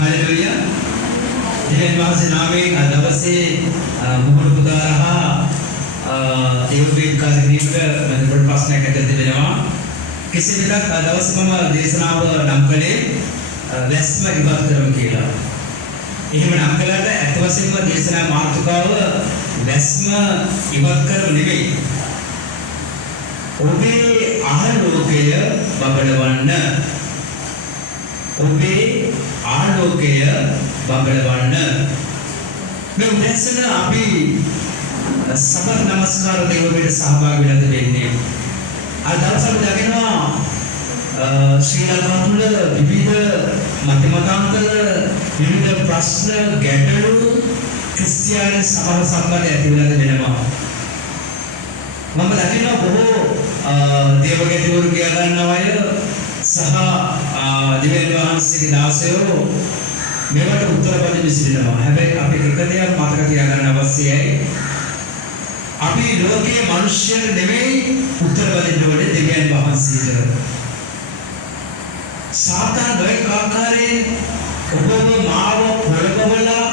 Hallelujah දෙවියන් වහන්සේ නාමයෙන් අද දවසේ මුහුණු පුදාරහා දේවපීඨ කාර්යක්‍රමයක මම ප්‍රශ්නයක් ඇතුළත දෙනවා. කෙසේ වෙතත් අද දවසේ මම දේශනාව නම් කළේ වැස්ම ඉවත් කරමු කියලා. එහෙම නම් කළාට අත් වශයෙන්ම දේශනා මාතෘකාව වැස්ම ඉවත් කරමු නෙවෙයි. ඔබේ ආලෝකය බබලවන්න. ඔබේ ආලෝකය බබලවන්න. මේ උදැසන අපි සමත් නමස්කාර දේවපීඨ සහභාගී වෙලා දෙන්නේ. අද දවසට දකිනවා ශ්‍රී ලංකාව තුළ විවිධ මතමතාන්තර විවිධ ප්‍රශ්න ගැටලු ක්‍රිස්තියානි සමාජ සම්බන්ධ ඇති වෙලා දෙනවා. මම දකිනවා බොහෝ දේවගැතිවරු කියා ගන්නව අය සහ දිව්‍යන් වහන්සේගේ දාසයෝ මේවට උත්තර පදින්න විසිරෙනවා. හැබැයි අපි එක දෙයක් මතක තියාගන්න අවශ්‍යයි. අපි ලෝකයේ මිනිස්සුන් නෙමෙයි උත්තර පදින්න ඕනේ දිව්‍යන් වහන්සේට. සාතන් දෙක ආකාරයෙන් ඔබව මාව පොළඹවලා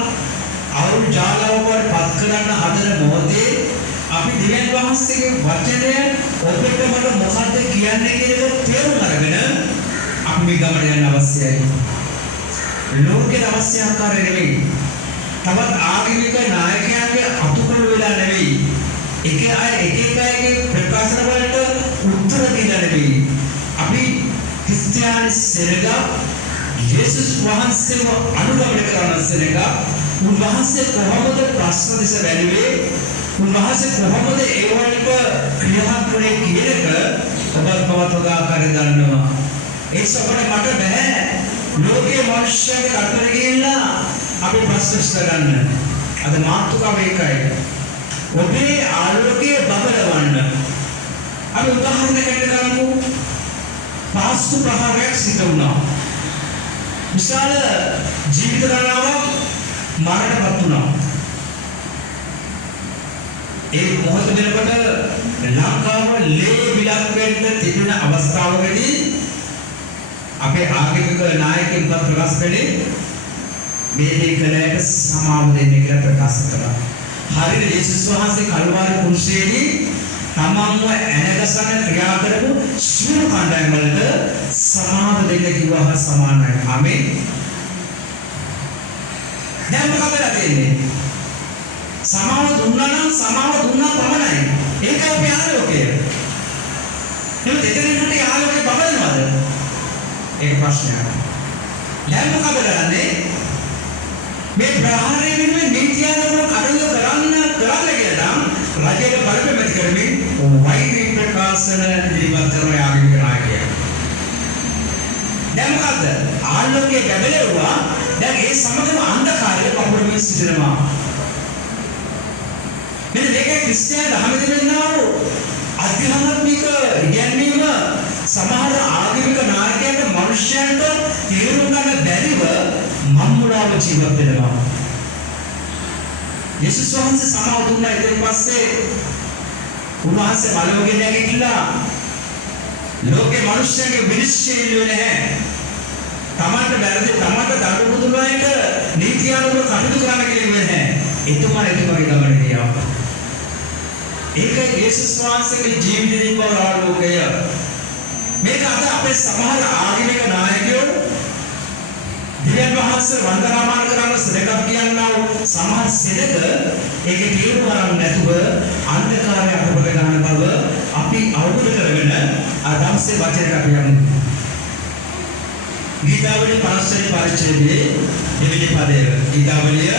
අවුල් ජාලාවකට පත් කරන්න හදන මොහොතේ අපි දිව්‍යන් වහන්සේගේ වචනය ඔබට මට මොකද්ද කියන්නේ කියන එක තේරුම් අරගෙන අපි මේ ගමන යන්න අවශ්‍යයි. ලෝකේ අවශ්‍ය ආකාරය නෙවෙයි. තවත් ආගමික නායකයන්ගේ අතුකල වෙලා නෙවෙයි. එක අයගේ ප්‍රකාශන වලට උත්තර දෙන්න නෙවෙයි. අපි ක්‍රිස්තියානි සෙනග යේසුස් වහන්සේව අනුගමනය කරන සෙනග උන්වහන්සේ කොහොමද ප්‍රශ්න දිස බැලුවේ? උන්වහන්සේ කොහොමද ඒ වලට ක්‍රියාත්මක වුණේ කියන එක ඔබත් ආකාරයෙන් දන්නවා. ඒ සමහර මට බෑ ලෝකයේ මිනිස්සුන්ගේ අතර ගිහිල්ලා අපි ප්‍රශ්න ගන්න. අද මාතෘකාව ඒකයි. ඔබේ ආලෝකයේ බබලවන්න. අපි උදාහරණයක් ගන්නකො. පාස්තු ප්‍රහාරයක් සිදු වුණා. විශාල ජීවිත ගණනාවක් මරණපත් වුණා. ඒ මොහොත වෙනකොට ලංකාව ලේ විලක් වෙන්න තිබෙන අවස්ථාවකදී අපේ ආගමික නායකයන් ප්‍රකාශ කළේ මේ දෙකලට සමාව දෙන්න කියලා ප්‍රකාශ කළා. හරියට යේසුස් වහන්සේ කල්වාරි කුරුසයේදී තමන්ව ඇනගසන ක්‍රියා කරපු සියලු කණ්ඩායම් වලට සමාව දෙන්න කිව්වා සමානයි. ආමේන්. දැන් මොකද වෙන්නේ? සමාව දුන්නා නම් සමාව දුන්නා පමණයි. ඒක අපේ ආලෝකය. එහෙනම් දෙතරින්ට ආලෝකය බබලනවද? ඒක ප්‍රශ්නයක්. දැන් මොකද කරන්නේ? මේ ප්‍රහාරය වෙනුවෙන් නීතියානවල කඩල කරන්න කියලා රජයේ බලපෑමති කරමින් වෛරී ප්‍රකාශන ඉදිරිපත් කරන ආගමික නායකයා. දැන් මොකද? ආලෝකය ගැඹලෙව්වා. දැන් ඒ සමගම අන්ධකාරය පපුරමින් සිටිනවා. මෙන්න මේකේ ක්‍රිස්තියානි ධර්මයේ වෙනව අධ්‍යාත්මික ඉගැන්වීම සමහර ආගමික නායකයන්ට මිනිස්යන්ට තේරුම් ගන්න බැරිව මම්මුලාව ජීවත් වෙනවා. යේසුස් වහන්සේ සමාව දුන්නා. ඊට පස්සේ උන්වහන්සේ මලෝකේ නැගිටලා ලෝකේ මිනිස්යන්ගේ විනිශ්චය ඉල්ලුවේ නැහැ. තමන්ට වැරදි තමන්ට දඬු බුදුනායට නීතියානුකූල කටයුතු කරන්න කියලා නැහැ. එතුමාගේ ගමන ගියා. ඒක යේසුස් වහන්සේගේ ජීවිතයේ බව ආලෝකය. මේක අද අපේ සමහර ආගමික නායකයෝ දිව්‍යන් වහන්සේ වන්දනාමාන කරන සෙනගක් කියනවා සමහර සෙනග ඒකේ තීරුම් ගන්න නැතුව අන්ධකාරය අපබල ගන්න බව අපි අවබෝධ කරගෙන අදම්සේ වචනයට අපි යමු. ගීතාවලිය 50 පරිච්ඡේදයේ දෙවෙනි පදය. ගීතාවලිය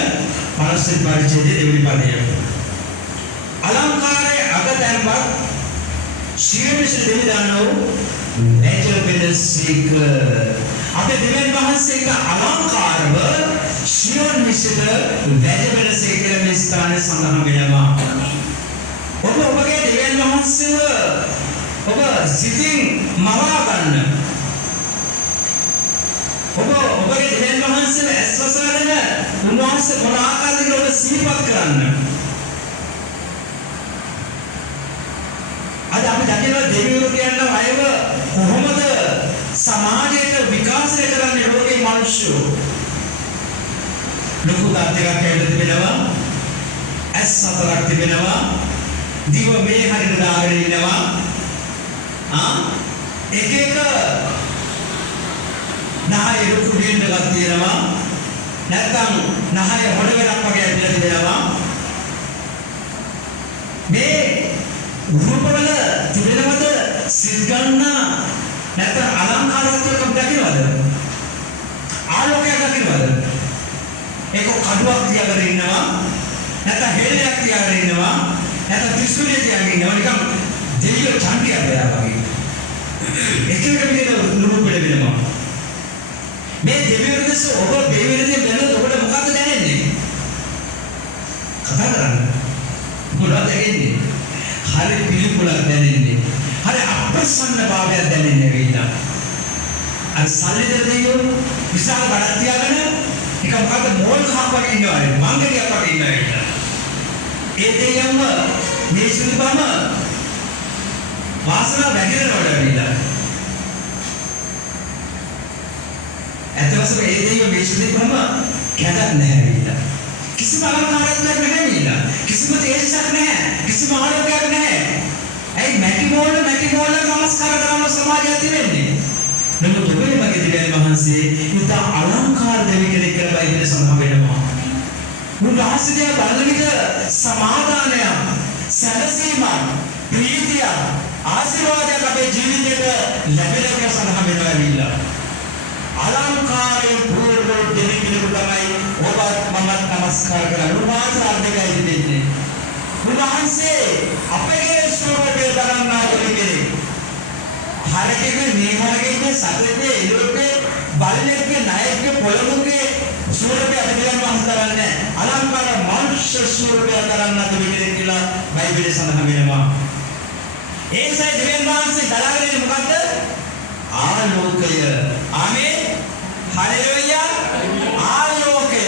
50 පරිච්ඡේදයේ දෙවෙනි පදය. අලංකාරයේ අගතැන්පත් ශීර්ෂ දෙවිදානෝ nature benefit අපේ දෙවියන් වහන්සේගේ අලංකාරව ශියෝන් මිසිත වැජබෙන සේකර මේ ස්ථානයේ සඳහන් වෙනවා. ඔබගේ දෙවියන් වහන්සේව ඔබ සිතින් මවා ගන්න. ඔබගේ දෙවියන් වහන්සේව ඇස්වසාගෙන උන්වහන්සේ මොන ආකාරයකට ඔබ සිහිපත් කරන්න. අද අපි දකිනවා දෙවිවරු කියන අයව කොහොමද සමාජයට විකාශය කරන්නේ ලෝකේ මිනිස්සු. ලොකු දත් දෙකක් ඇවිල්ලා තිබෙනවා. ඇස් හතරක් තිබෙනවා. දිව මේ හරියට දාගෙන ඉන්නවා. එක එක නහය ලොකු දෙන්න එකක් තියෙනවා. නැත්නම් නහය හොඩ වැඩක් වගේ ඇවිල්ලා තිබෙනවා. මේ රූපවල තිබෙනවද සිත් ගන්න නැත්නම් අලංකාරත්වයක් දකින්නවද? ආලෝකයක් දකින්නවද? ඒක කඩුවක් තියාගෙන ඉන්නවා. නැත්නම් හෙල්ලයක් තියාගෙන ඉන්නවා. නැත්නම් ත්‍රිශූලයක් තියාගෙන ඉන්නවා. නිකන් දෙවියෝ චන්දියක් වෙලා වගේ. එක එක විදිහට රූප වෙනවා. මේ දෙවියෝ දැස ඔබ දෙවියන්ගේ දැනුත් ඔබට මොකක්ද දැනෙන්නේ? කතා කරන්න. මොනවද දැනෙන්නේ? හරි පිළිකුලක් දැනෙන්නේ. හරි අප්‍රසන්න භාවයක් දැනෙන්නේ වේලා. අර සල්ලිදර දෙවියෝ විශාල බඩක් තියාගෙන එක මොකද මෝල් කහක් වගේ ඉන්නවා. මංගලියක් වගේ ඉන්නවා. ඒ දෙයම මේ සුදුබම වාසනාව වැగిරනවද වේලා. ඇත්තවසම ඒ දෙයම මේ සුදුබම කැඩක් නැහැ වේලා. කිසිම අලංකාරයක් නැහැ වේලා. කිසිම තේජසක් නැහැ. කිසිම ආලෝකයක් නැහැ. ඇයි මැටි මෝල් නමස්කාර කරන සමාජයක් තිබෙන්නේ? නමුත් ඔබේ මගේ දිව්‍යන් වහන්සේ ඉත අලංකාර දෙවි කෙනෙක් කියලා බයිබලයේ සඳහන් වෙනවා. උන්වහන්සේ බලන විට සමාදානය, සැනසීම, ප්‍රීතිය, ආශිර්වාදයක් අපේ ජීවිතයට ලැබෙන කියලා සඳහන් වෙනවා ඇවිල්ලා. අලංකාරයෙන් පූර්ණ දෙවි කෙනෙකුට තමයි ඔබත් මමත් නමස්කාර කරන්නේ. උන්වහන්සේ අර්ථකයි දෙන්නේ. උන්වහන්සේ අපේ ස්වරූපය දරන්නා දෙවි කෙනෙක්. හරකෙගේ නීහරකෙගේ සතෙක්ගේ එළුවෙගේ බල්ලෙක්ගේ ණයෙක්ගේ පොළොමුගේ ස්වරූපය අධිගමන වහන්සේරන්නේ අලංකාර මනුෂ්‍ය ස්වරූපය දරන්න දෙවි කෙනෙක් කියලා බයිබලයේ සඳහන් වෙනවා. ඒසයි දෙවියන් වහන්සේ දලාගෙන ඉන්නේ මොකද්ද? ආලෝකය. ආමේන්. හලෙලුයා. ආලෝකය.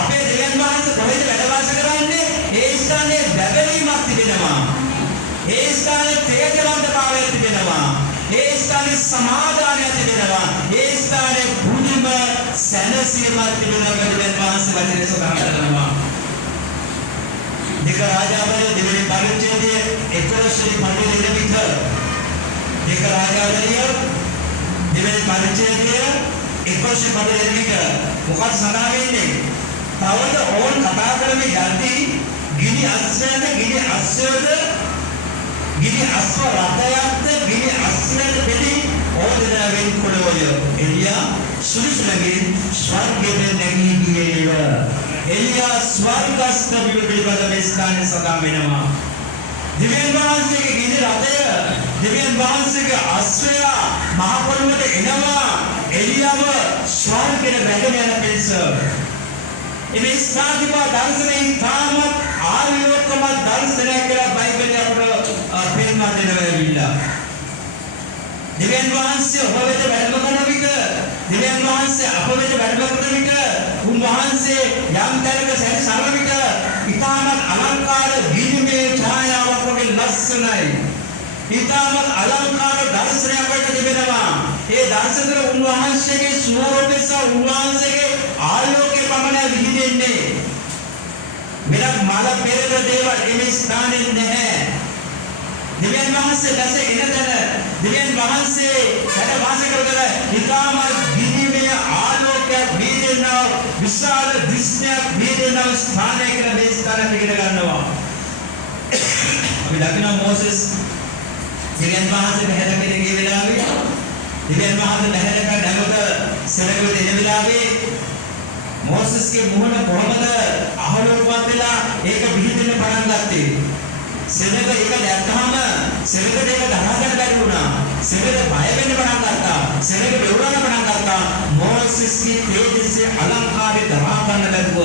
අපේ දෙවියන් වහන්සේ කොහෙද වැඩ වාස කරන්නේ? ඒ ස්ථානයේ බැබලීමක් තිබෙනවා. ඒ ස්ථානයේ තේජවන්තභාවය තිබෙනවා. ඒ ස්ථානයේ සමාදානය තිබෙනවා. ඒ ස්ථානයේ පුදුම සැනසීමක් තිබෙනවා. දෙවියන් වහන්සේ වචනේ සඳහන් කරනවා. දෙක රාජාවලිය දෙවෙනි පරිච්ඡේදයේ 11 වෙනි පදයේ විතර දෙක රාජාවලිය දෙවෙනි පරිච්ඡේදයේ 11 පදයේ විතර මොකක්ද සඳහන් වෙන්නේ? තවද ඕන් කතා කරන්නේ යද්දී ගිනි අස්වැද ගිනි අස්වැද ගිනි අස්ව රථයක්ද ගිනි අස්වැද පිළි ඕදෙනා වෙන්කොළොය එලියා සුළුසුලගේ ස්වර්ගයෙන් නැගී ගියේය. එලියා ස්වර්ගස්ත පිළිබඳ මේ ස්ථානයේ සඳහන් වෙනවා. දෙවියන් වහන්සේගේ ගිනි රථය දෙවියන් වහන්සේගේ අස්වැය මහ පොළොවට එනවා. එලියාව ස්වර්ගයට වැගෙන යන පිණිස මේ ස්ථානික දර්ශනයේ තාම ආලෝකම දර්ශනයක් කියලා බයිබලයේ අපට පෙන්වා දෙනවා. දෙවියන් වහන්සේ ඔබ වෙත වැඩම කරන විට දෙවියන් වහන්සේ අප වෙත වැඩම කරන විට උන්වහන්සේ යම් තැනක සැරිසරන විට ඊටමත් අලංකාර ගිනිමේ ඡායාවක් වගේ ලස්සනයි. ඊටමත් අලංකාර දර්ශනයක් වගේ තිබෙනවා. ඒ දර්ශනය උන්වහන්සේගේ ස්වරූපය සහ උන්වහන්සේගේ ආලෝකය පමණයි විහිදෙන්නේ. මෙලක් මල පෙරද දේවල් මේ ස්ථානයේ නැහැ. දෙවියන් වහන්සේ දැස එන තැන දෙවියන් වහන්සේ වැඩ වාසය කරන ඊටමත් ගිනිමේ ආලෝකයක් විහිදෙනවා. විශාල දෘශ්‍යයක් විහිදෙනවා. ස්ථානයක මේ ස්ථානය ඉගෙන ගන්නවා. අපි දකිනවා මොසෙස් දෙවියන් වහන්සේ බහැරගෙන ගිය වෙලාවේ දෙවියන් වහන්සේ බහැරක නැවත සෙනඟට එන වෙලාවේ මොසෙස්ගේ මුහුණ කොහොමද අහලෝකවත් වෙලා ඒක විහිදෙන්න පටන් ගත්තේ? සෙනඟ ඒක දැක්කම සෙනඟට ඒක දරා ගන්න බැරි වුණා. සෙනඟ බය වෙන්න පටන් ගත්තා. සෙනඟ බෙවුරන්න පටන් ගත්තා. මොසෙස්ගේ තේජස්සේ අලංකාරය දරා ගන්න බැරුව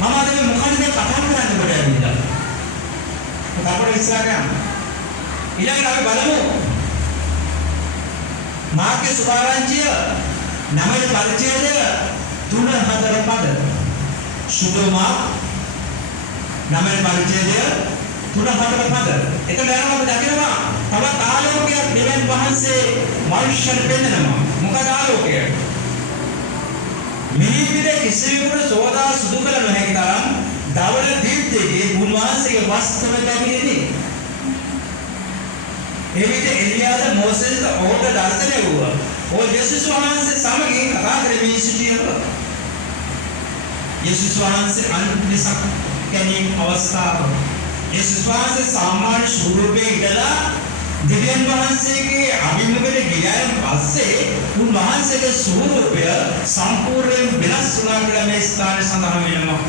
මම අද මොකද මේ කතා කරන්නේ කොට ඇවිල්ලා. අපේ ඉස්සරහට ඊළඟට අපි බලමු මාගේ සුභාරංචිය නමේ පරිච්ඡේදය 3-4 පද. සුදෝමා නමේ පරිච්ඡේදය 3-4 පද. එතන යනවා අපි දකිනවා තවත් ආලෝකයක් දෙවියන් වහන්සේ මනුෂ්‍යයන්ට පෙන්නනවා. මොකද ආලෝකය? මිහිපිට කිසිවෙකුට සෝදා සුදු කළ නොහැකි තරම් දවල දීප්තියේ උන්වහන්සේගේ වස්ත්‍ර ලැබෙන්නේ. එවිට එලියාද මෝසෙස්ට ඕක දර්ශනය වුණා. ඕ යේසුස් වහන්සේ සමගින් කතා කරමින් සිටියවා. යේසුස් වහන්සේ අන්තිමසක් ගැනීම අවස්ථාව. යේසුස් වහන්සේ සාමාන්‍ය ස්වරූපයේ ඉඳලා දෙවියන් වහන්සේගේ අභිමුඛයට ගියයන් පස්සේ උන්වහන්සේගේ ස්වරූපය සම්පූර්ණයෙන් වෙනස් වුණා කියලා මේ ස්ථානයේ සඳහන් වෙනවා.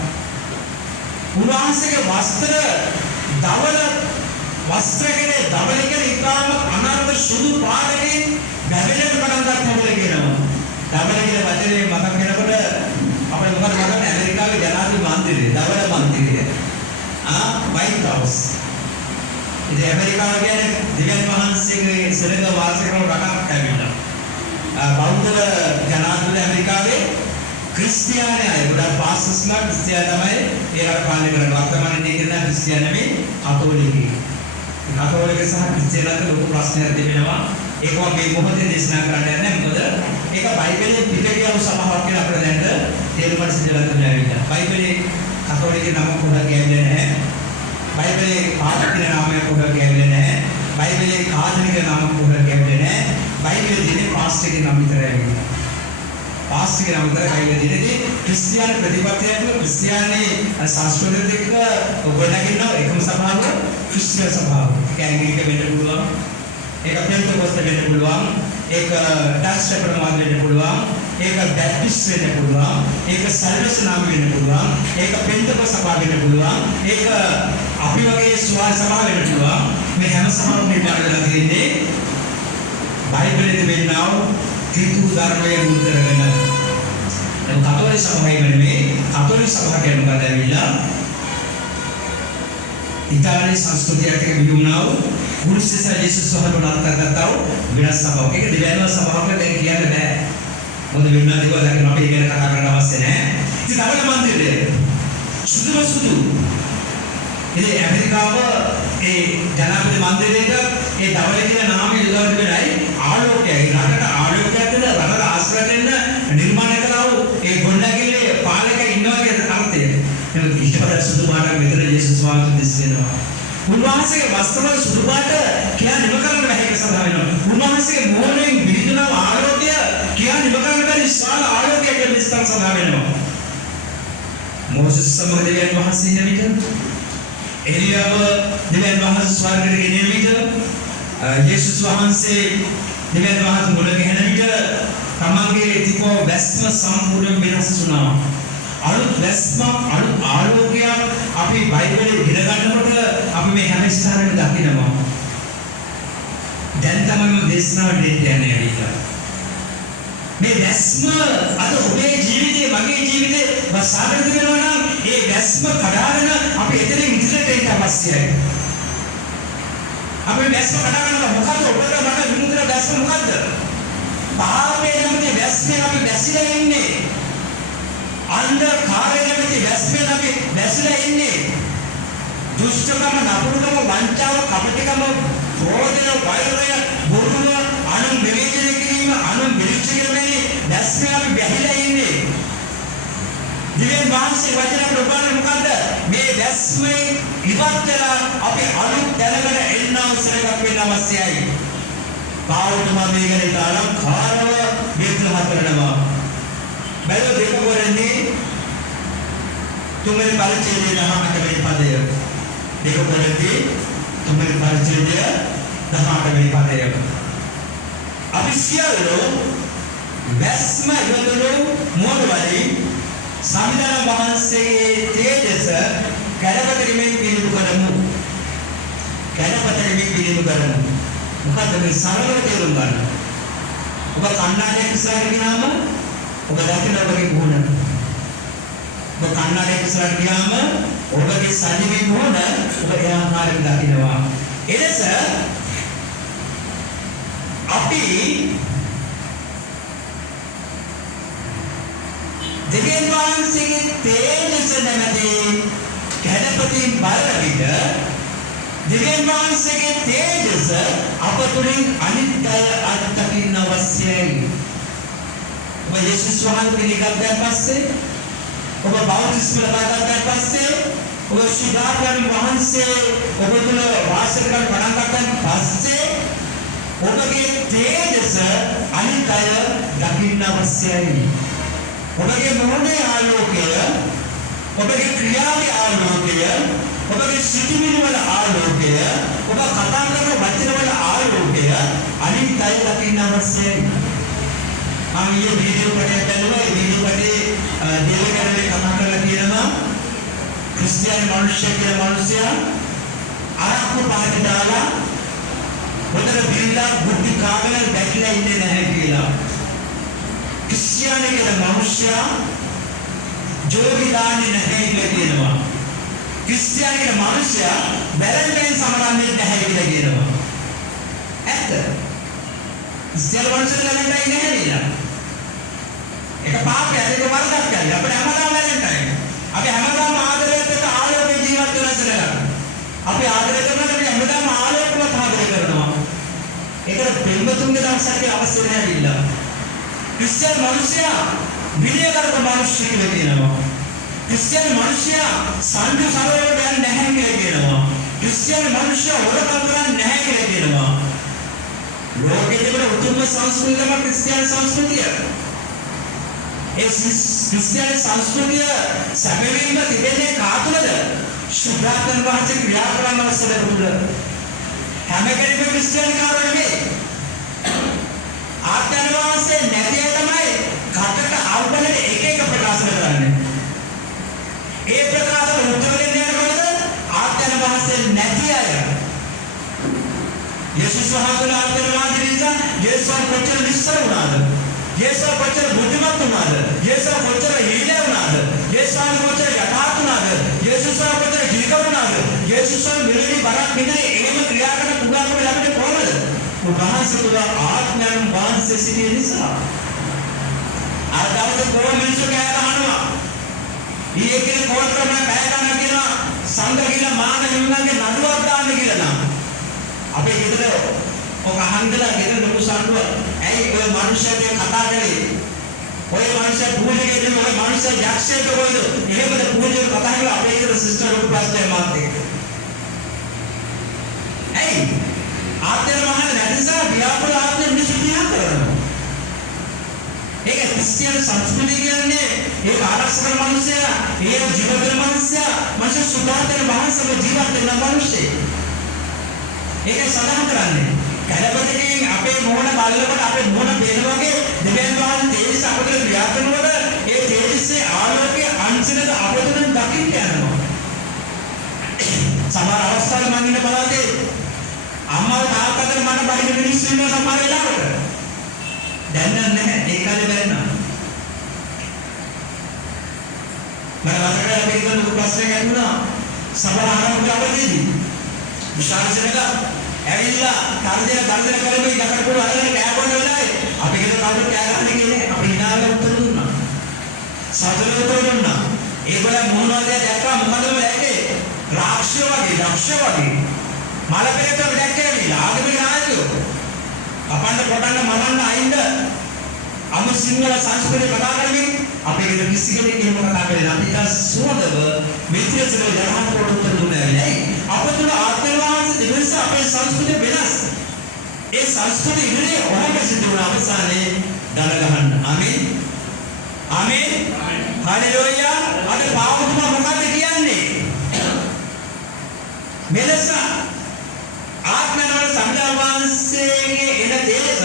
උන්වහන්සේගේ වස්ත්‍ර දවල වස්ත්‍රයේ දවල කියන ඉතාම අනර්ථ සුදු පාටකින් බැබලෙන පටන් ගන්නවා කියනවා. දවල කියන වචනේ මතක් වෙනකොට අපේ මොකද මතකනේ ඇමරිකාවේ ජනාධිපති මන්දිරය දවල මන්දිරය. White house. ඉතින් ඇමරිකාව කියන්නේ දෙවියන් වහන්සේගේ සෙනඟ වාසය කරන රටක් ඇවිල්ලා. බෞද්ධ ජනාධිපති ඇමරිකාවේ ක්‍රිස්තියානි අය ගොඩක් පාස්ටර්ස්ලා ක්‍රිස්තියානි තමයි ඒ රට පාලනය කරන්නේ. වර්තමානයේ ඉන්න ක්‍රිස්තියානි නෙමෙයි කතෝලිකයි. කතෝලික සහ ක්‍රිස්තියානිට ලොකු ප්‍රශ්නයක් තිබෙනවා. ඒක මම මේ මොහොතේ දේශනා කරන්න යන්නේ. මොකද ඒක බයිබලයේ පිටකයව සමහරක් කියලා අපිට දැන් තේරුම් ගන්න සිද්ධ වෙනවා. බයිබලයේ කතෝලික නම පොඩක් ගෑවිලා නැහැ. බයිබලයේ පාඨක නාමය පොඩක් ගෑවිලා නැහැ. බයිබලයේ කාතනික නාම පොඩක් ගෑවිලා නැහැ. බයිබලයේ තියෙන පාස්ටර්ගේ නම විතරයි. පාස්ටර්ගේ නම විතරයි බයිබලයේ තියෙන්නේ. ක්‍රිස්තියානි ප්‍රතිපත්තියක ක්‍රිස්තියානි සංස්කෘතියත් එක්ක ගොඩනගින්න එකම සභාව ක්‍රිස්තියානි සභාව. කියන්නේ ඒක වෙන්න පුළුවන්. ඒක පෙන්තකොස්ත වෙන්න පුළුවන්. ඒක ඩච් ෂෙපර්ඩ් මාදි වෙන්න පුළුවන්. ඒක බැප්ටිස්ට් වෙන්න පුළුවන්. ඒක සල්වේෂන් නාම වෙන්න පුළුවන්. ඒක පෙන්තකොස්ත සභාව වෙන්න පුළුවන්. ඒක අපි වගේ ස්වාර්ථ සභාව වෙන්න පුළුවන්. මේ හැම සභාවකම නිර්මාණය කරලා තියෙන්නේ බයිබලයේ තිබෙනා තීතු ධර්මයේ මුල් කරගෙන. දැන් කතෝලික සභාවයි වෙන්නේ කතෝලික සභාව කියන මොකද ඇවිල්ලා ඉතාලියේ සංස්කෘතියට එක්ක වියුණා වූ පුරුෂ යේසුස් වහන්සේ කරගත්තා වූ වෙනස් සභාවක්. ඒක දෙවියන් සභාවක දැන් කියන්න බෑ. මොකද වෙනද දේවල් දැන් අපි ඉගෙන කතා කරන්න අවශ්‍ය නැහැ. ඉතින් දවල මන්දිරය සුදු ඉතින් ඇමරිකාව ඒ ජනාධිපති මන්දිරයට ඒ දවල කියන නාමය යොදා තිබෙනයි ආලෝකයයි රටට ආලෝකයක් දෙන රටට ආශ්‍රය දෙන්න නිර්මාණය කළා වූ ඒ ගොඩනැගිල්ලේ පාලක ඉන්නවා කියන අර්ථය. එතන ඉෂ්ටපද සුදු පාටක් විතර යේසුස් වහන්සේ දිස් වෙනවා. උන්වහන්සේගේ වස්ත්‍රවල සුදු පාට කියා නිම කරන්න බැහැ කියලා සඳහන් වෙනවා. උන්වහන්සේගේ මෝණයෙන් විහිදුන ආලෝකය කියා නිම කරන්න බැරි විශාල ආලෝකයක් කියලා ස්ථාන සඳහන් වෙනවා. මෝසෙස් සමග දෙවියන් වහන්සේ ඉන්න විට එලියාව දෙවියන් වහන්සේ ස්වර්ගයට ගෙනියන විට යේසුස් වහන්සේ දෙවියන් වහන්සේ මුල ගැහෙන විට තමන්ගේ තිබෝ වැස්ම සම්පූර්ණ වෙනස් වුණා. අලුත් වැස්ම අලුත් ආලෝකයක් අපි බයිබලයේ ඉගෙන ගන්නකොට අපි මේ හැම ස්ථානෙම දකිනවා. දැන් තමයි දේශනාව දෙන්න යන්නේ ඇවිල්ලා. මේ වැස්ම අද ඔබේ ජීවිතේ මගේ ජීවිතේ වසාගෙන තිබෙනවා නම් ඒ වැස්ම කඩාගෙන අපි එතනින් ඉදිරියට යන්න අවශ්‍යයි. අපි වැස්ම කඩාගෙන මොකද ඔබට මට විමුක්තිය වැස්ම මොකද්ද? පාපයේ නැමැති වැස්මෙන් අපි වැසිලා ඉන්නේ. අන්ධකාරයේ නැමැති වැස්මෙන් අපි වැසිලා ඉන්නේ. දුෂ්ටකම, නපුරුකම, වංචාව, කපටිකම, ක්‍රෝධය, වෛරය, බොරුව, අනුන් විවේචනය කිරීම, අනුන් විරුද්ධ කිරීම වැස්මෙන් අපි වැහිලා ඉන්නේ. දිවෙන් වහන්සේ වචන ප්‍රබෝධන මොකද්ද? මේ වැස්මේ ඉවත් වෙලා අපි අලුත් දැනගෙන එන්න අවශ්‍යයක් වෙන අවශ්‍යයි. පාවුට මම මේකට තාලම් කාරව විග්‍රහ කරනවා. බැලුව දෙක කරන්නේ තුන්වෙනි පරිච්ඡේදයේ 18 වෙනි පදය. දෙක කරන්නේ තුන්වෙනි පරිච්ඡේදයේ 18 වෙනි පදය. අපි සියලු වැස්ම යොදලු මොනවයි සම්විධාන වහන්සේගේ තේජස කැඩපතරිමින් පිළිබු කරමු. කැඩපතරිමින් පිළිබු කරමු. මොකද මේ සරලව තේරුම් ගන්න. ඔබ කන්නාඩියක් ඉස්සරහට ගියාම ඔබ දකින්න ඔබගේ ගුණ. ඔබ කන්නාඩියක් ඉස්සරහට ගියාම ඔබගේ සජීවී ගුණ ඔබ ඒ ආකාරයෙන් දකින්නවා. එලෙස අපි දෙවියන් වහන්සේගේ තේජස නැමැති කැඩපතින් බලන විට දෙවියන් වහන්සේගේ තේජස අප තුළින් අනිත් අය අත්දකින්න අවශ්‍යයි. ඔබ යේසුස් වහන්සේ පිළිගත්තන් පස්සේ ඔබ බෞද්ධ ලබාගත්තාට පස්සේ ඔබ ශිලාගාරි වහන්සේ ඔබ තුළ වාසය කරන පටන් ගන්නත් පස්සේ ඔබගේ තේජස අනිත් අය දකින්න අවශ්‍යයි. ඔබගේ මොහොතේ ආලෝකය, ඔබගේ ක්‍රියාවේ ආලෝකය, ඔබගේ සිතුවිලි වල ආලෝකය, ඔබ කතා කරන වචන වල ආලෝකය අනිත් අය දකින්න අවශ්‍යයි. මම මේ වීඩියෝ එකේ බලනවා ඒ වීඩියෝ එකේ දේවකරණේ කතා කරලා කියනවා ක්‍රිස්තියානි මිනිස්සු කියලා මිනිස්සයා ආරක්කු පාට දාලා හොඳට බිරිලා බුද්ධි කාගෙන දැකලා ඉන්නේ නැහැ කියලා. ක්‍රිස්තියානි කියලා මිනිස්සයා ජෝගි දාන්නේ නැහැ කියලා කියනවා. ක්‍රිස්තියානි කියලා මිනිස්සයා වැලන්ටයින් සමරන්නේ නැහැ කියලා කියනවා. ඇත්ත. ක්‍රිස්තියානි මිනිස්සුන්ට වැලන්ටයින් නැහැ නේද? ඒක පාපයක්, ඒක වරදක් කියන්නේ. අපිට හැමදාම වැලන්ටයින්. අපි හැමදාම ආදරයට ආලෝකේ ජීවත් වෙන සරලක්. අපි ආදරය කරනවා අපි හැමදාම ආලෝකවත් ආදරය කරනවා. ඒකට බෙම්බතුන්ගේ දවසක් අවශ්‍ය නැහැ ඉල්ල. ක්‍රිස්තියානි මිනිසයා විනයගරුක මිනිස්සු කියලා කියනවා. ක්‍රිස්තියානි මිනිසයා සංඝ සරලව යන්නේ නැහැ කියලා කියනවා. ක්‍රිස්තියානි මිනිසයා හොරකම් කරන්නේ නැහැ කියලා කියනවා. ලෝකයේ තිබෙන උතුම්ම සංස්කෘතියම ක්‍රිස්තියානි සංස්කෘතිය. ඒ ක්‍රිස්තියානි සංස්කෘතිය සැබවින්ම තිබෙන්නේ කාතුලද? ශුද්ධාත්ම වාචික ව්‍යාකරණ අවශ්‍යද තුල. හැම කෙනෙකුම ක්‍රිස්තියානි කාරෝ නෙමෙයි. ආත්ම වාසයේ නැති අය තමයි කටට අවබලෙ එක එක ප්‍රකාශන කරන්නේ. ඒ ප්‍රකාශන උත්තර දෙන්නේ කොහොමද? ආත්ම වාසයේ නැති අය. යේසුස් වහන්සේ ආත්ම වාසයේ නිසා යේසුස් කොච්චර විශ්වාස වුණාද? යේසුස් කොච්චර බුද්ධිමත් වුණාද? යේසුස් කොච්චර හීලේ වුණාද? යේසුස් කොච්චර යථාර්ථ වුණාද? යේසුස් කොච්චර ජීවිත වුණාද? යේසුස් මෙලෙඩි බරක් විතරේ එහෙම ක්‍රියා කරන පුදාකම ලැබෙන්නේ කොහොමද? උන්වහන්සේ තුළ ආත්මයන් වහන්සේ සිටින නිසා. ආදාවද කොහොම මිනිස්සු කෑ ගහනවා. ඊයේ කියන කොටම බෑ ගන්න කියනවා සංඝ කියලා මාන හිමිනගේ නඩුවක් දාන්න කියලා නම්. අපේ ගෙදර ඔක අහන්දලා ගෙදර ලොකු සංඝව ඇයි ඔය මිනිස්සුන්ට කතා කරේ? ඔය මිනිස්සු පූජකේ දෙන ඔය මිනිස්සු යක්ෂයෙක් කොයිද? එහෙමද පූජක කතා කරලා අපේ ගෙදර සිස්ටර් ලොකු ප්‍රශ්නයක් මාත් එක්ක. ඇයි? ආත්මය මහල නැතිසා ව්‍යාපෘත ආත්මය මිනිස්සු දිහා කරනවා. ඒක ක්‍රිස්තියානි සංස්කෘතිය කියන්නේ ඒක ආරක්ෂක මිනිස්සයා, ඒ ජීවිත මිනිස්සයා, මිනිස්සු සුදාතන භාෂාව ජීවත් වෙන මිනිස්සෙ. ඒක සඳහන් කරන්නේ කලබලකින් අපේ මොහොන බලනකොට අපේ මොහොන පේන වගේ දෙවියන් වහන්සේ තේජස අපට ක්‍රියා කරනකොට ඒ තේජස්සේ ආලෝකයේ අංශනද අපතුලින් දකින්න යනවා. සමහර අවස්ථාවල මම ඉන්න බලද්දී අම්මා තාත්තට මට බඩේ මිනිස්සු ඉන්න සමහර වෙලාවට දැන් නැහැ ඒ කාලේ බැන්නා. මම වතර අපේ ඉන්න ප්‍රශ්නයක් ඇහුණා සමහර ආරම්භයේදී විශාලසනක ඇවිල්ලා තර්ජන කරගෙන යකට පොළ අරගෙන කෑ ගන්න වෙලාවේ අපි කියන කවුරුත් කෑ ගන්න කියන්නේ අපි හිනාවල උත්තර දුන්නා. සාදර උත්තර දුන්නා. ඒගොල්ලෝ මොනවද දැක්කා මොකදම දැක්කේ? රාක්ෂ්‍ය වගේ, දක්ෂ වගේ. මලපෙරේත දැක්කේ නෑ. ආගමික නායකයෝ. අපන්න පොඩන්න මනන්න අයින්ද අමු සිංහල සංස්කෘතිය කතා කරමින් අපේ ගෙදර කිසි කෙනෙක් එහෙම කතා කරන්නේ නැහැ. අපි දැන් සුවඳව මිත්‍රසල යහන් කොට උත්තර දුන්නා නෑ. අපතුල ආත්මවාස දෙවිස අපේ සංස්කෘතිය වෙනස්. ඒ සංස්කෘතිය ඉන්නේ ඔහොම සිද්ධ වුණ අවසානයේ දන ගහන්න. ආමේන්. ආමේන්. හalleluya. අද පාවුතුම මොකද කියන්නේ? මෙලෙස ආත්මවල සංඝාවාසයේ එන දේශ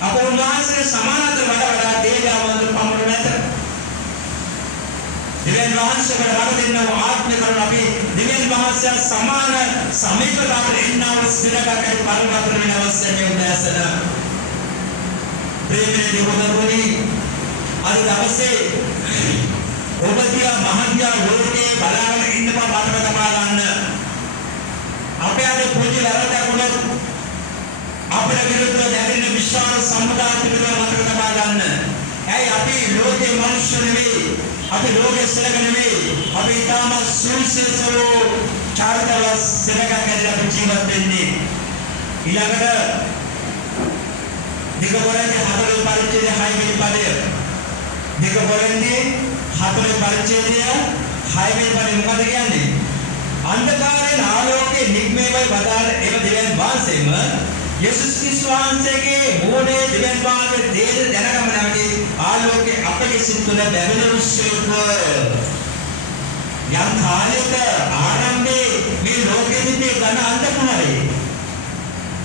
අප උන්වහන්සේ සමානතර වඩා දේජාවන්ත පමණ නැත. දෙවියන් වහන්සේ වඩ දෙන්නව ආත්ම කරන අපි දෙවියන් වහන්සේ සමාන සමීපතාවට එන්නව සිරකකේ පරිවර්තන වෙන අවශ්‍යයි උදාසන. ප්‍රේමයේ දෙවොනෝනි අද දවසේ ඔබදියා මහදියා ලෝකේ බලාගෙන ඉන්නපා මතක තබා ගන්න. අපේ අද පොඩි වැරද්දක් අපේ විරුද්ධව නැගෙන විශාල සමුදාය පිළිබඳව මතක තබා ගන්න. ඇයි අපි ලෝකේ මිනිස්සු නෙවෙයි. අපි ලෝකේ සලක නෙවෙයි. අපි ඊටම සුවිශේෂෝ චාරිත්‍රව සලක කරලා ජීවත් වෙන්නේ. ඊළඟට දිගපොරේ හතර පරිච්ඡේද 6 වෙනි පදය. දිගපොරේ හතරේ පරිච්ඡේදය 6 වෙනි පරිච්ඡේදය මොකද කියන්නේ? අන්ධකාරයෙන් ආලෝකයේ නික්මේවයි වදාළ එම දෙවියන් වහන්සේම යේසුස් ක්‍රිස්තුස් වහන්සේගේ මෝඩේ දෙවියන් වහන්සේ දේද දැනගම නැවති ආලෝකයේ අපගේ සිත් තුළ බැබලුස්සේක. යම් කාලයක ආරම්භයේ මේ ලෝකයේ තිබේ ඝන අන්ධකාරය.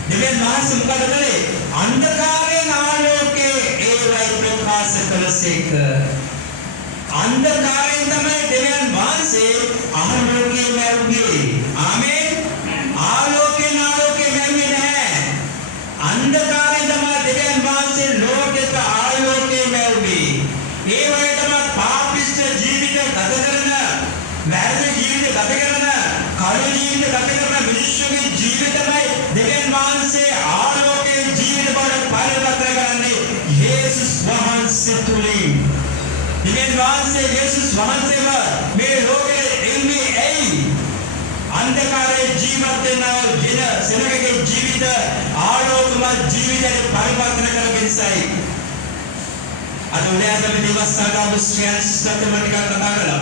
දෙවියන් වහන්සේ මොකද කළේ? අන්ධකාරයෙන් ආලෝකයේ ඒවයි ප්‍රකාශ කළසේක. අන්ධකාරයෙන් තමයි දෙවියන් වහන්සේ ආලෝකයේ මැවුවේ. ආමේන්. ආලෝකයෙන් මැවුවේ නැහැ. අන්ධකාරයෙන් තමයි දෙවියන් වහන්සේ ලෝකෙට ආලෝකයේ මැවුවේ. ඒ වගේ තමයි පාපිෂ්ඨ ජීවිත ගත කරන, වැරදි ජීවිත ගත කරන, කළු ජීවිත ගත කරන මිනිස්සුගේ ජීවිතමයි දෙවියන් වහන්සේ ආලෝකයේ ජීවිත බවට පරිවර්තන කරන්නේ යේසුස් වහන්සේ තුලින්. දෙවියන් වහන්සේ යේසුස් වහන්සේව මේ ලෝකෙට එන්නේ ඇයි? අන්ධකාරයේ ජීවත් වෙනා ජන සෙනගගේ ජීවිත ආලෝකමත් ජීවිතයට පරිවර්තන කර දෙන්නයි. අද උදෑසන දිවස්සාක අවශ්‍යයන් සිස්ටමැටික් කතා කළා.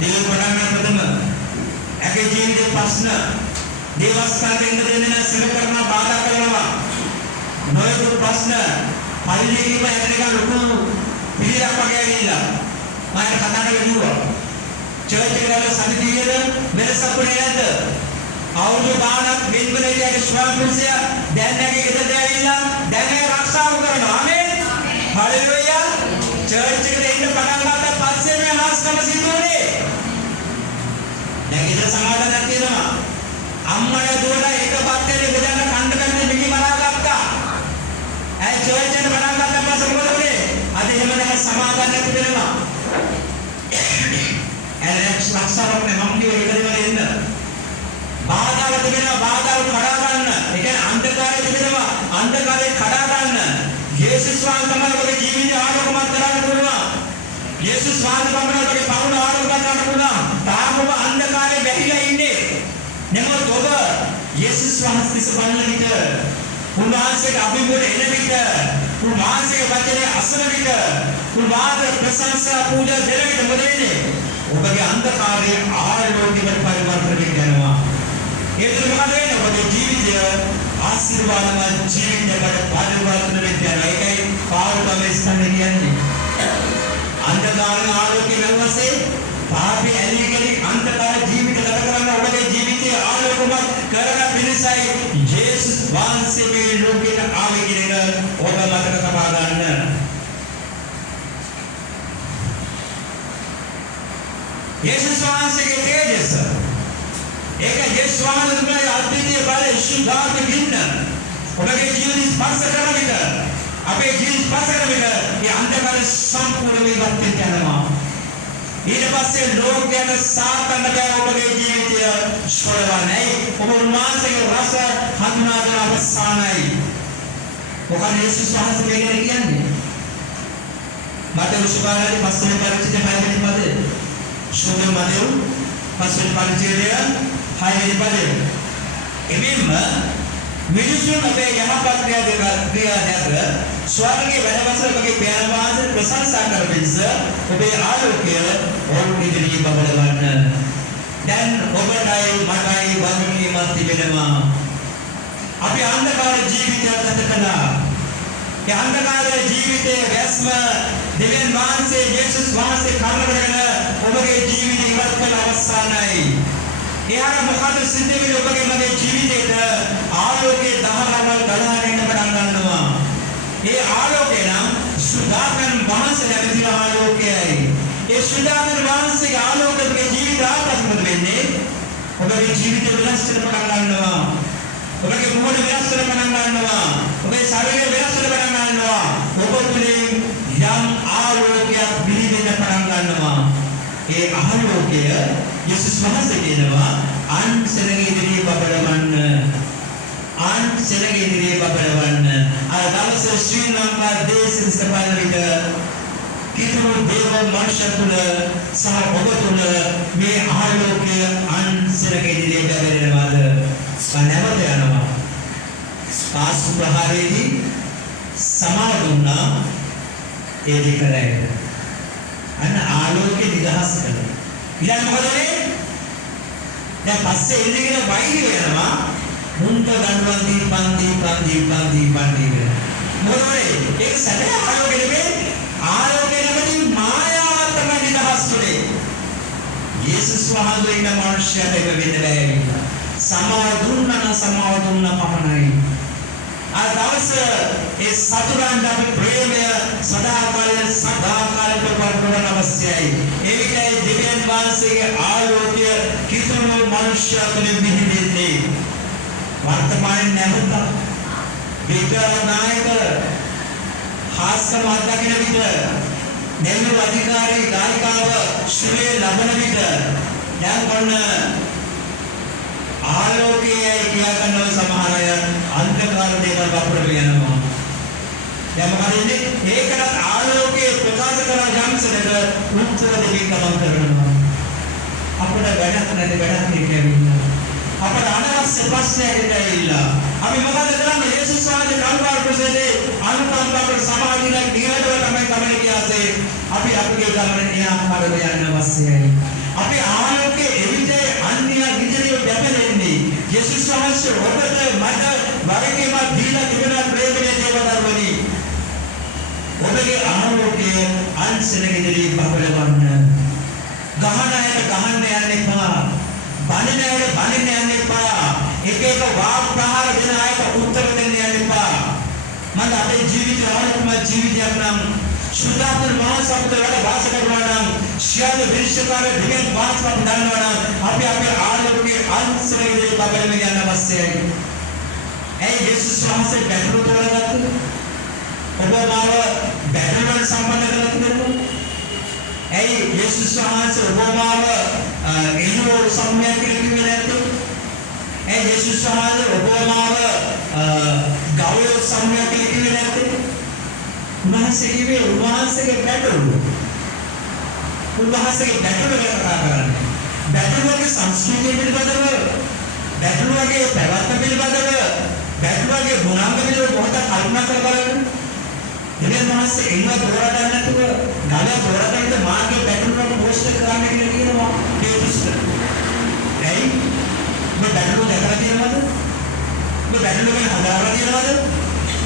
දෙවියන් වහන්සේ ප්‍රථම ඇගේ ජීවිතේ ප්‍රශ්න දිවස්සාක ඉන්න දෙන්නේ සෙන කරන බාධා කරනවා. නොයෙකුත් ප්‍රශ්න පරිලීම හැදෙනක ලොකු පිළිරක් වගේ ඇවිල්ලා මම කතා කරලා කිව්වා. චර්ච් එකට ගිහලා සමිතියේද වෙනසක්ුනේ නැද්ද? අවුරුදු ගානක් වින්වලේගේ ස්වාමීන්වහන්සේ දැන් නැගේ ගෙදරට ඇවිල්ලා දැන් ඒ ආරක්ෂාව කරනවා. ආමේන්. හලෙලූයා. චර්ච් එකට එන්න පටන් ගත්තා පස්සේ මේ හාස්කම සිදු වුණේ. දැන් ගෙදර සමාදානයක් තියෙනවා. අම්මට දුවලා එක පත්තේ බෙදන්න කන්න බැන්නේ මිනි මරා ගත්තා. ඒ චර්ච් එකට පටන් ගත්තා පස්සේ මොකද වුනේ? අද එහෙම නැහැ සමාදානයක් තිබෙනවා. රක්ෂාවක් නැහැ මම කිව්වේ ඒකද වල එන්න. බාධාව තිබෙනවා බාධාව කඩා ගන්න. ඒ කියන්නේ අන්ධකාරය තිබෙනවා අන්ධකාරය කඩා ගන්න. යේසුස් වහන්සේ තමයි ඔබේ ජීවිතය ආලෝකමත් කරන්න පුළුවන්. යේසුස් වහන්සේ තමයි ඔබේ පවුල ආලෝකමත් කරන්න පුළුවන්. තාම ඔබ අන්ධකාරයේ වැහිලා ඉන්නේ. නමුත් ඔබ යේසුස් වහන්සේ බලන විට උන්වහන්සේගේ අභිමුඛ එන විට උන්වහන්සේගේ වචනේ අසන විට උන්වහන්සේ ප්‍රශංසා පූජා දෙන විට මොකද වෙන්නේ? ඔබගේ අන්ධකාරයේ ආලෝකයට පරිවර්තන වෙනවා. ඒක මොකද වෙන්නේ? ඔබගේ ජීවිතය ආශිර්වාදමත් ජීවිතයකට පරිවර්තන වෙනවා. ඒකයි පාරුකම ස්ථානේ කියන්නේ. අන්ධකාරයේ ආලෝකයේ වෙනවසේ පාපී ඇලිගලි අන්ධකාර ජීවිත ගත කරන ඔබගේ ජීවිතයේ ආලෝකමත් කරන පිණිසයි යේසුස් වහන්සේ මේ ලෝකෙට ආවේ කියන එක ඔබ මතක තබා ගන්න. යේසුස් වහන්සේගේ තේජස ඒක යේසුස් වහන්සේගේ අද්විතීය බලය සුද්ධාර්ථ ගින්න ඔබගේ ජීවිතය ස්පර්ශ කරන විට අපේ ජීවිතය ස්පර්ශ කරන විට මේ අන්ධකාරය සම්පූර්ණ වෙවත් යනවා. ඊට පස්සේ ලෝකයට සාතන බෑ ඔබගේ ජීවිතය සොරවන්නේ. ඔබ උන්වහන්සේගේ රස හඳුනාගෙන අවසానයි. මොකද යේසුස් වහන්සේ මේක කියන්නේ? මතේ සුභාරාදී පස්වෙනි පරිච්ඡේදය 6 වෙනි පදේ. සුද්ධ මතේ පස්වෙනි පරිච්ඡේදය 6 වෙනි පදේ. එමෙන්න මිනිසුන් අපේ යහපත් ක්‍රියා දැක ස්වර්ගයේ වැඩවසර ඔබගේ පියාණන් වහන්සේ ප්‍රශංසා කරමින්ස ඔබේ ආලෝකය ඔවුන් ඉදිරියේ බබලවන්න. දැන් ඔබටයි මටයි වගකීමක් තිබෙනවා. අපි අන්ධකාර ජීවිතයක් ගත කළා. ඒ අන්ධකාර ජීවිතයේ වැස්ම දෙවියන් වහන්සේ යේසුස් වහන්සේ කර්මගෙන ඔබගේ ජීවිතය ඉවත් කළ අවසానයි. එයාට මොකද සිද්ධ වෙන්නේ? ඔබගේ මගේ ජීවිතේට ආලෝකයේ දහරවල් ගලහගෙන පටන් ගන්නවා. ඒ ආලෝකය නම් සුදාකරන් වහන්සේ ලැබෙන ආලෝකයයි. ඒ සුදාකරන් වහන්සේගේ ආලෝකයේ ජීවිත ආපස්මද වෙන්නේ ඔබගේ ජීවිතය වෙනස් වෙන පටන් ගන්නවා. ඔබගේ මොහොත වෙනස් වෙන පටන් ගන්නවා. ඔබේ ශරීරය වෙනස් වෙන පටන් ගන්නවා. ඔබ තුළින් යම් ආලෝකයක් පිළිවෙල පටන් ගන්නවා. ඒ ආලෝකය යේසුස් වහන්සේ කියනවා අන් සෙනගේ ඉදිරියේ බබලවන්න. අන් සෙනගේ ඉදිරියේ බබලවන්න. අර දවසේ ශ්‍රී ලංකා දේශේ සභාව විට කිතුරු දේව මනුෂ්‍ය තුල සහ ඔබ තුල මේ ආලෝකය අන් සෙනගේ ඉදිරියේ බබලනවාද? නැවත යනවා. පාස් ප්‍රහාරයේදී සමාව දුන්නා ඒ දෙකරයි. අන්න ආලෝකේ නිදහස් කරනවා. ඊළඟ මොකද වෙන්නේ? දැන් පස්සේ එන්නේ වෛරය යනවා. මුන්ට ගන්නවා දීපන්දී වෙනවා. මොකද වෙන්නේ? ඒක සැබෑ ආලෝකෙ නෙමෙයි. ආලෝකේ නැමැති මායාවක් තමයි නිදහස් වෙන්නේ. යේසුස් වහන්සේ ඉන්න මනුෂ්‍යයට ඒක වෙන්න බැහැ. සමාව දුන්නා පමණයි. අර දවස ඒ සතුටෙන් අපි ප්‍රේමය සදාකාලයට වර්ධන අවශ්‍යයි. ඒ විදිහේ දෙවියන් වහන්සේගේ ආලෝකය කිතුණු මනුෂ්‍ය තුළ විහිදෙන්නේ. වර්තමානයේ නැවත විද්‍යානායක හාස්‍ය මාධ්‍යකින විට නෙළුම් අධිකාරී ගායිකාව ශ්‍රේ ලබන විට දැන් කොන්න ආලෝකයේ කියා ගන්නව සමහර අය අන්ධකාර දේවල් වපුරට යනවා. දැන් මොකද ඉන්නේ? ඒකට ආලෝකයේ ප්‍රකාශ කරන යම්සනක උත්තර දෙකක් ගමන් කරනවා. අපිට වැඩක් නැති වැඩක් නෙවෙයි. අපට අනවශ්‍ය ප්‍රශ්නයක් ඉඳලා අපි මොකද කරන්නේ? යේසුස් වහන්සේ කල්වාර් කුසලයේ අනුකම්පාවට සමාධියක් නිහඬව තමයි කියාසේ අපි අපගේ ගමන ඒ ආකාරව යන්න අවශ්‍යයි. අපි ආලෝකයේ එවිටේ අන්‍ය විජලිය දැපෙන්නේ. යේසුස් වහන්සේ ඔබට මට වරකේම දීලා තිබෙන ප්‍රේමයේ දේවදර්වනි. ඔබගේ ආලෝකයේ අන්සලකෙදී බබලවන්න. ගහනයට ගහන්න යන්න එපා. බණිනයට බණින්න යන්න එපා. එක එක වාග් ප්‍රහාර දෙන අයට උත්තර දෙන්න යන්න එපා. මම අපේ ජීවිතය ආත්ම ජීවිතයක් නම් සුදාතර මාසකට වැඩ වාස කරනවා නම් සියලු විශ්වකාර දෙවියන් වාසයක් දන්නවා නම් අපි අපේ ආලෝකයේ අන්සලකෙදී බබලම යන්න අවශ්‍යයි. ඒ යේසුස් වහන්සේ බැටළුව තෝරගත්තේ. ඔබ මාව බැටළුවන් සම්බන්ධ කරගත්තේ. ඒ යේසුස් වහන්සේ ඔබ මාව එළෝ සම්මයක් කිව්වේ නැත්තේ. ඒ යේසුස් වහන්සේ ඔබ මාව ගෞරව සම්මයක් කිව්වේ නැත්තේ. උන්වහන්සේ කිව්වේ උන්වහන්සේගේ බැටළුව. උන්වහන්සේගේ බැටළුව ගැන කතා කරන්නේ. බැටළුවගේ සංස්කෘතිය පිළිබඳව, බැටළුවගේ පැවැත්ම පිළිබඳව, බැටළුවගේ ගුණාංග පිළිබඳව පොඩ්ඩක් කල්පනා කරලා බලන්න. දෙවියන් වහන්සේ එන්න තෝරා ගන්න නැතුව ගාලා තෝරා ගන්න මාර්ගයේ බැටළුවක පෝස්ට් කරන්න කියලා කියනවා පේතුස්ට. ඇයි? මේ බැටළුව දැකලා තියෙනවද? මේ බැටළුවගෙන හදාරලා තියෙනවද?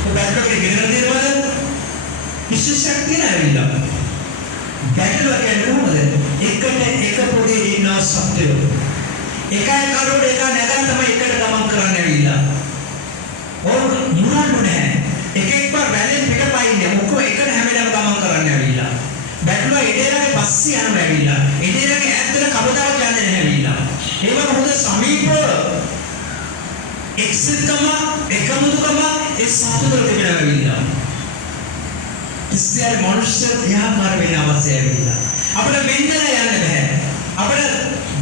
මේ බැටළුවගේ ගෙනලා තියෙනවද? විශේෂයක් තියෙනවිලා. බැටළුව කියන්නේ මොකද? එකට එක පොඩි ඉන්න සත්‍යය. එකයි කරුණ එක නැගලා තමයි එකට ගමන් කරන්න ඇවිල්ලා. ඕක මුරන්න නෑ. එක එකපාර වැලෙන් පිටපයින්නේ මොකෝ එකට හැමදාම ගමන් කරන්න ඇවිල්ලා. බැටළුව එදේරගේ පස්සේ යනවා ඇවිල්ලා. එදේරගේ ඈතට කවදාවත් යන්නේ නැහැ ඇවිල්ලා. ඒක මොකද සමීප එක්සිතකම එකමුතුකම ඒ සාතුතර තිබෙනවා ඇවිල්ලා. ඉස්සියල් මනුෂ්‍ය ත්‍යාගාර වෙන අවශ්‍යයි ඇවිල්ලා. අපිට වෙන්නලා යන්න බෑ. අපිට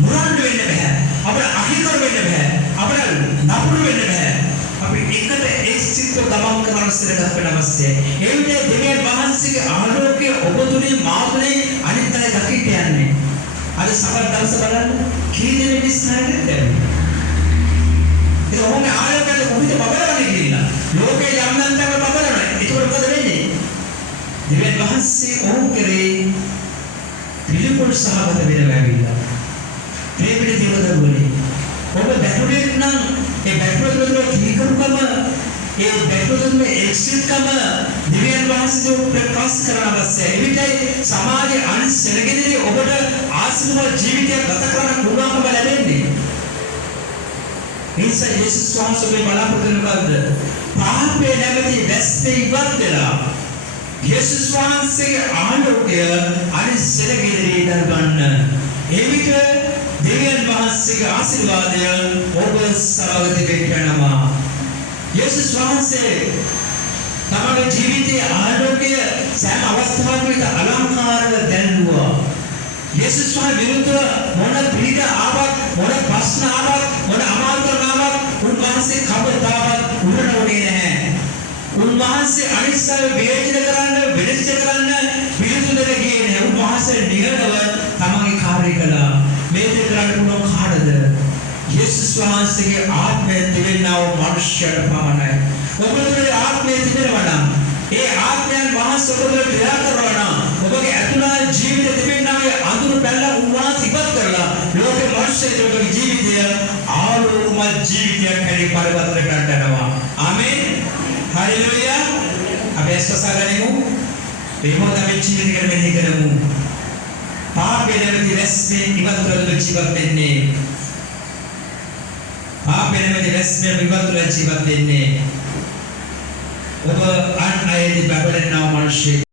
මුරන්න වෙන්න බෑ. අපිට අහිකර වෙන්න බෑ. අපිට නපුරු වෙන්න බෑ. අපි එකට එක්සිත ගමන් කරන සිරකට වෙන අවශ්‍යයි. ඒ විදිහේ දෙවියන් වහන්සේගේ ආලෝකයේ ඔබ තුලින් මා තුලින් අනිත් අය දකිට යන්නේ. අද සමහර දවස් බලන්න කී දෙනෙක් ඉස්සරහට දැම්මේ. ඒ ඔහොම ආලෝකයට කොහොමද බබලවන්නේ කියලා. ලෝකේ යම් නම් තමයි බබලවන්නේ. ඒක මොකද වෙන්නේ? දෙවියන් වහන්සේ ඕම් කරේ පිළිපොළ සහගත වෙනවා. ප්‍රේමිත දේවදරුවනේ. ඔබ බැටළුවෙක් නම් ඒ බැටළුවේම කීකරුකම ඒ බැටළුවේම එක්සිට්කම දෙවියන් වහන්සේ ප්‍රකාශ කරන අවශ්‍යයි. එවිටයි සමාජයේ අන්සලකෙදී ඔබට ආශිර්වාද ජීවිතයක් ගත කරන්න පුළුවන්කම ලැබෙන්නේ. ඒස යේසුස් වහන්සේගේ බලාපොරොත්තු වෙනවද? පාපේ නැමැති වැස්සේ ඉවත් වෙලා යේසුස් වහන්සේගේ ආලෝකය අන්සලකෙදී දරගන්න. ඒ විට දෙවියන් වහන්සේගේ ආශිර්වාදය ඔබ සරලව දෙකේනවා. යේසුස් වහන්සේ තමගේ ජීවිතයේ ආලෝකය සෑම අවස්ථාවකදී අලංකාරව දැන්වුවා. යේසුස් වහන්සේ විරුද්ධව මොන පීඩ ආවත්, මොන ප්‍රශ්න ආවත්, මොන අමාරුකම් ආවත් උන්වහන්සේ කවදාවත් උරණුනේ නැහැ. උන්වහන්සේ අනිස්සල් විවේචන කරන්න, විනිශ්චය කරන්න පිළිතුරු දෙන්න ගියේ නැහැ. උන්වහන්සේ නිරතව තමගේ කාර්යය කළා. මේ දෙක කරන්න පුළුවන් කාටද? යේසුස් වහන්සේගේ ආත්මය තිබෙනා වූ මනුෂ්‍යයට පමණයි. ඔබගේ ආත්මය තිබෙනවා නම්, ඒ ආත්මයන් වහන්සේ ඔබට ක්‍රියා කරනවා නම්, ඔබගේ අතුලාන්ත ජීවිතය මනුෂ්‍යයෙකුගේ ජීවිතය ආලෝකමත් ජීවිතයක් හැරි පරිවර්තන කරනවා. ආමේන්. හalleluya. අපි ඇස්වසගනිමු. ප්‍රේමෝද අපි ජීවිත කරන්නේ කරමු. පාපේ නැමැති රැස්මේ ඉවත්වල ජීවත් වෙන්නේ. පාපේ නැමැති රැස්මේ ඉවත්වල ජීවත් වෙන්නේ. ඔබ අන් අයදී බබලනා මනුෂ්‍ය